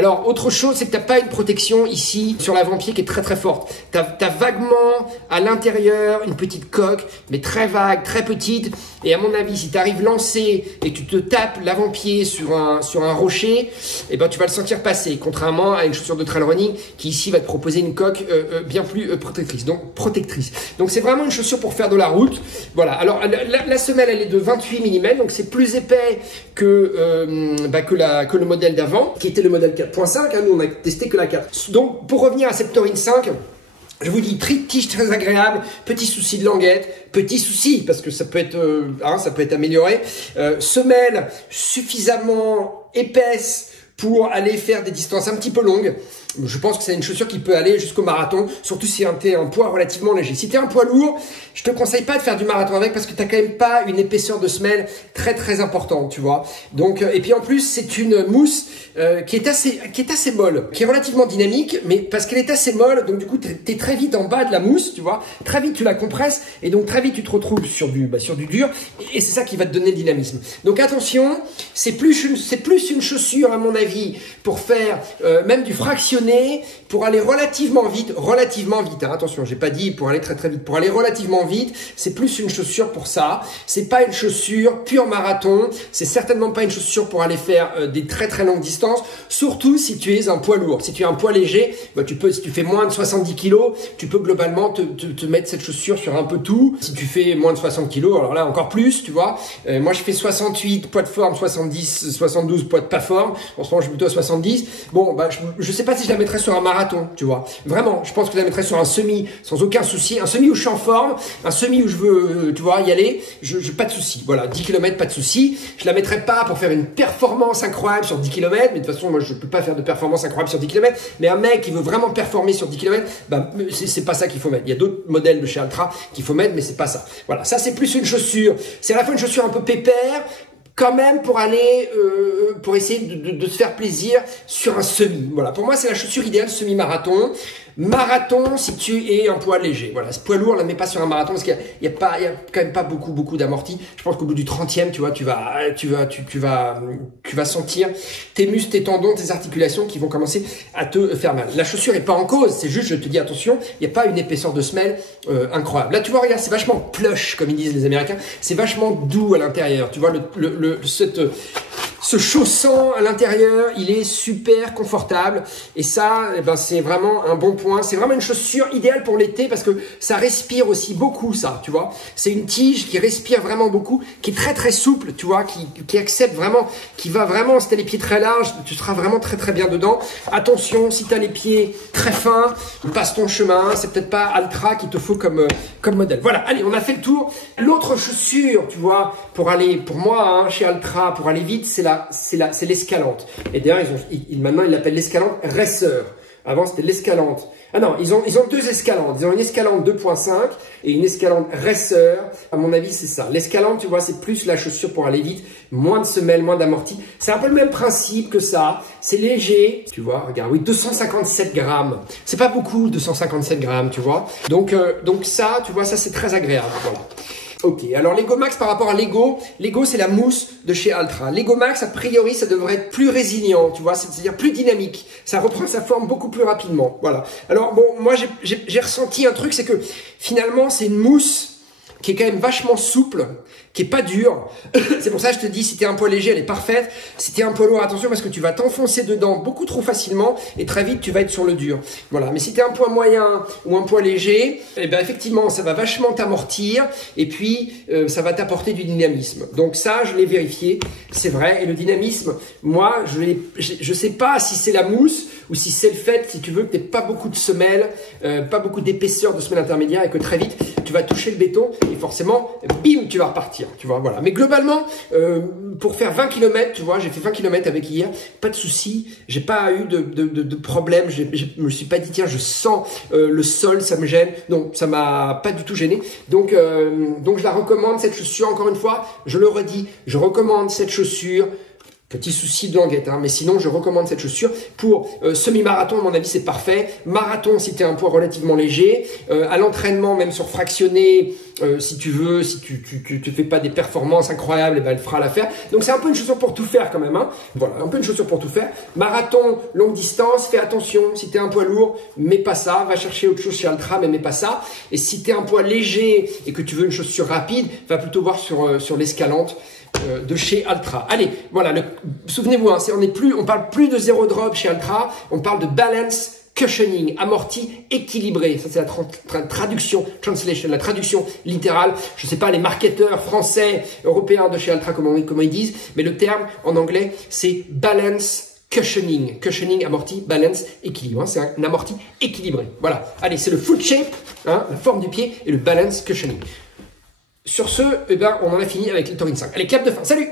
Alors, autre chose, c'est que tu n'as pas une protection ici sur l'avant-pied qui est très très forte. Tu as vaguement à l'intérieur une petite coque, mais très vague, très petite. Et à mon avis, si tu arrives lancé et tu te tapes l'avant-pied sur un rocher, eh ben, tu vas le sentir passer. Contrairement à une chaussure de trail running qui ici va te proposer une coque bien plus protectrice. Donc c'est vraiment une chaussure pour faire de la route. Voilà. Alors la semelle elle est de 28 mm, donc c'est plus épais que le modèle d'avant, qui était le modèle 4.5. Nous on a testé que la 4. Donc pour revenir à cette Torin 5. Je vous dis, tige très agréable, petit souci de languette, petit souci parce que ça peut être amélioré. Semelle suffisamment épaisse pour aller faire des distances un petit peu longues. Je pense que c'est une chaussure qui peut aller jusqu'au marathon, surtout si tu es un poids relativement léger. Si tu es un poids lourd, je te conseille pas de faire du marathon avec parce que tu n'as quand même pas une épaisseur de semelle très très importante, tu vois. Donc, et puis en plus, c'est une mousse qui est assez molle, qui est relativement dynamique, mais parce qu'elle est assez molle, donc du coup, tu es très vite en bas de la mousse, tu vois. Très vite, tu la compresses et donc très vite, tu te retrouves sur du dur et c'est ça qui va te donner le dynamisme. Donc attention, c'est plus une chaussure, à mon avis, pour faire même du fractionné, pour aller relativement vite, hein. Attention, j'ai pas dit pour aller très très vite, pour aller relativement vite, c'est plus une chaussure pour ça. C'est pas une chaussure pure marathon, c'est certainement pas une chaussure pour aller faire des très très longues distances, surtout si tu es un poids lourd. Si tu es un poids léger, bah, si tu fais moins de 70 kg, tu peux globalement te mettre cette chaussure sur un peu tout. Si tu fais moins de 60 kg, alors là encore plus, tu vois. Moi je fais 68 poids de forme, 70, 72 poids de pas forme. En ce moment je suis plutôt à 70. Bon, bah je sais pas si je la mettrais sur un marathon, tu vois. Vraiment, je pense que je la mettrais sur un semi sans aucun souci. Un semi où je suis en forme, un semi où je veux, tu vois, y aller, pas de souci. Voilà, 10 km, pas de souci. Je la mettrais pas pour faire une performance incroyable sur 10 km, mais de toute façon, moi, je peux pas faire de performance incroyable sur 10 km. Mais un mec qui veut vraiment performer sur 10 km, bah, c'est pas ça qu'il faut mettre. Il y a d'autres modèles de chez Altra qu'il faut mettre, mais c'est pas ça. Voilà, ça, c'est plus une chaussure. C'est à la fois une chaussure un peu pépère, quand même pour aller, pour essayer de se faire plaisir sur un semi. Voilà, pour moi, c'est la chaussure idéale semi-marathon. Marathon, si tu es un poids léger. Voilà, ce poids lourd, la mets pas sur un marathon parce qu'il y a quand même pas beaucoup d'amorti. Je pense qu'au bout du 30e, tu vois, tu vas sentir tes muscles, tes tendons, tes articulations qui vont commencer à te faire mal. La chaussure est pas en cause, c'est juste, je te dis attention, il n'y a pas une épaisseur de semelle incroyable. Là, tu vois, regarde, c'est vachement plush, comme ils disent les Américains. C'est vachement doux à l'intérieur. Tu vois, ce chaussant à l'intérieur, il est super confortable et ça, eh ben, c'est vraiment un bon point. C'est vraiment une chaussure idéale pour l'été parce que ça respire aussi beaucoup, ça, tu vois. C'est une tige qui respire vraiment beaucoup, qui est très très souple, tu vois, qui accepte vraiment, qui va vraiment, si tu as les pieds très larges, tu seras vraiment très très bien dedans. Attention, si tu as les pieds très fins, passe ton chemin, c'est peut-être pas Altra qu'il te faut comme modèle. Voilà, allez, on a fait le tour. L'autre chaussure, tu vois, pour moi, hein, chez Altra, pour aller vite, c'est l'Escalante. Et d'ailleurs, maintenant, ils l'appellent l'Escalante Racer. Avant, c'était l'Escalante. Ah non, ils ont deux Escalantes. Ils ont une Escalante 2.5 et une Escalante Racer. À mon avis, c'est ça. L'Escalante, tu vois, c'est plus la chaussure pour aller vite. Moins de semelles, moins d'amorti. C'est un peu le même principe que ça. C'est léger. Tu vois, regarde, oui, 257 grammes. C'est pas beaucoup, 257 grammes, tu vois. Donc ça, tu vois, ça, c'est très agréable. Voilà. Ok, alors Lego Max par rapport à Lego c'est la mousse de chez Altra. Lego Max, a priori, ça devrait être plus résilient, tu vois, c'est-à-dire plus dynamique. Ça reprend sa forme beaucoup plus rapidement, voilà. Alors bon, moi j'ai ressenti un truc, c'est que finalement c'est une mousse qui est quand même vachement souple, qui est pas dure. C'est pour ça que je te dis, si t'es un poids léger, elle est parfaite. Si t'es un poids lourd, attention parce que tu vas t'enfoncer dedans beaucoup trop facilement et très vite tu vas être sur le dur. Voilà. Mais si t'es un poids moyen ou un poids léger, eh ben effectivement, ça va vachement t'amortir et puis ça va t'apporter du dynamisme. Donc ça, je l'ai vérifié, c'est vrai. Et le dynamisme, moi, je sais pas si c'est la mousse ou si c'est le fait, si tu veux, que t'aies pas beaucoup de semelles, pas beaucoup d'épaisseur de semelle intermédiaire et que très vite tu vas toucher le béton et forcément, bim, tu vas repartir, tu vois, voilà. Mais globalement, pour faire 20 km, tu vois, j'ai fait 20 km avec hier, pas de souci, j'ai pas eu de problème, je me suis pas dit, tiens, je sens le sol, ça me gêne, non, ça m'a pas du tout gêné, donc je la recommande, cette chaussure, encore une fois, je le redis, je recommande cette chaussure Petit souci de languette, hein, mais sinon je recommande cette chaussure pour semi-marathon. À mon avis, c'est parfait. Marathon, si tu as un poids relativement léger. À l'entraînement, même sur fractionné, si tu veux, si tu te fais pas des performances incroyables, eh ben, elle fera l'affaire. Donc c'est un peu une chaussure pour tout faire quand même. Hein. Voilà, un peu une chaussure pour tout faire. Marathon, longue distance, fais attention. Si tu es un poids lourd, mets pas ça. Va chercher autre chose chez Altra, mais mets pas ça. Et si tu es un poids léger et que tu veux une chaussure rapide, va plutôt voir sur l'Escalante de chez Altra. Allez, voilà, souvenez-vous, hein, on parle plus de zéro drop chez Altra, on parle de balance cushioning, amorti équilibré. Ça, c'est la traduction, translation, la traduction littérale. Je sais pas, les marketeurs français, européens de chez Altra, comment ils disent, mais le terme en anglais, c'est balance cushioning. Cushioning, amorti, balance, équilibre. Hein, c'est un amorti équilibré. Voilà. Allez, c'est le foot shape, hein, la forme du pied, et le balance cushioning. Sur ce, eh ben, on en a fini avec le Taurine 5. Allez, clap de fin. Salut!